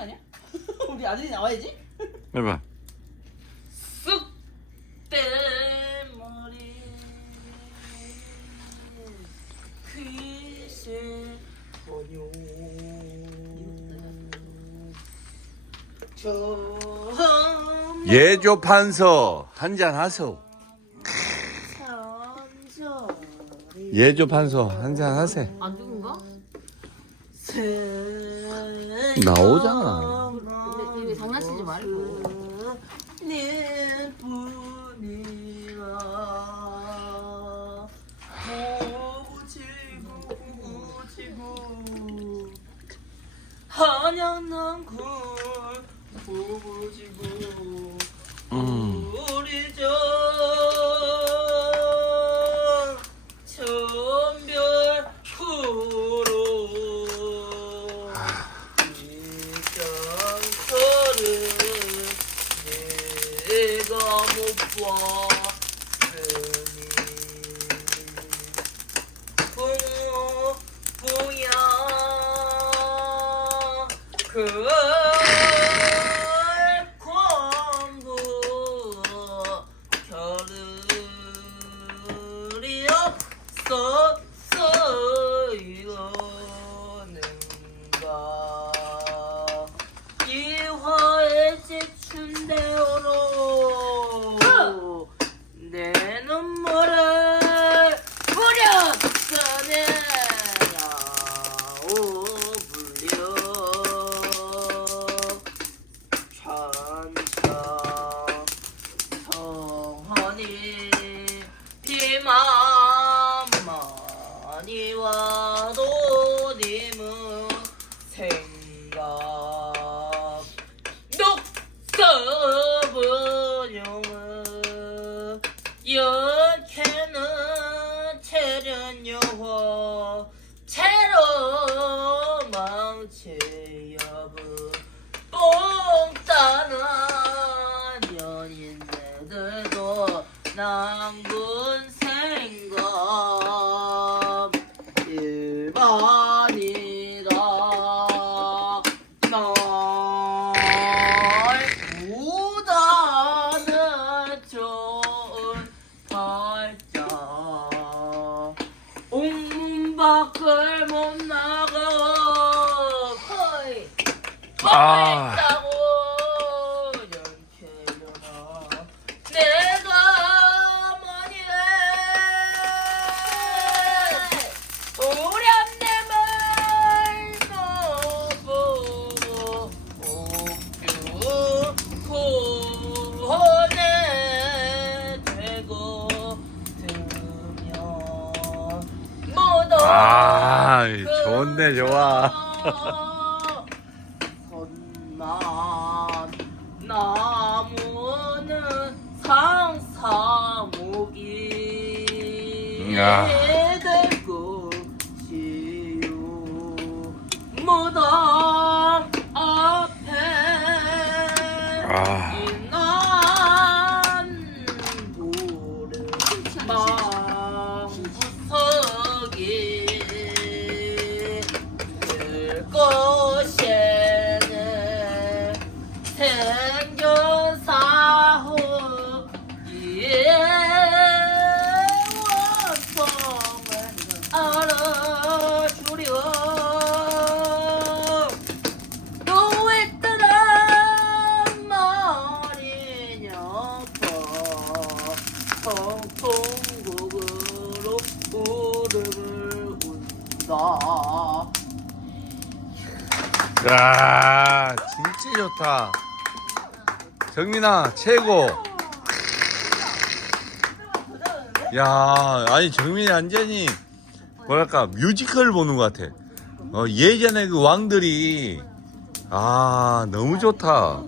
거 아니야? 우리 아들이 나와야지. 해봐. 쑥대머리 귀신 번요 처음 예조 판서 한잔 하소. 예조 판서 한잔 하세. 안 죽은가? 나오잖아. 근데 이거 장난치지 말고. 한양난 굴 보지고 음. 우리 저 내가 못 봤으니 부모 부야. 그 만 많이 와도 님은 생각 녹서분용은 연캐는 체련여호 일반이라 날 보다는 좋은 팔자. 옥문 밖을 못 나가. 아. 아, 좋네, 좋아. 건만 나무는 상사목이 야. 될 것이요 무덤 앞에 아. 무릎을 운다 야, 진짜 좋다. 정민아, 최고. 야, 아니 정민이 완전히 뭐랄까 뮤지컬 보는 것 같아. 어, 예전에 그 왕들이 아 너무 좋다.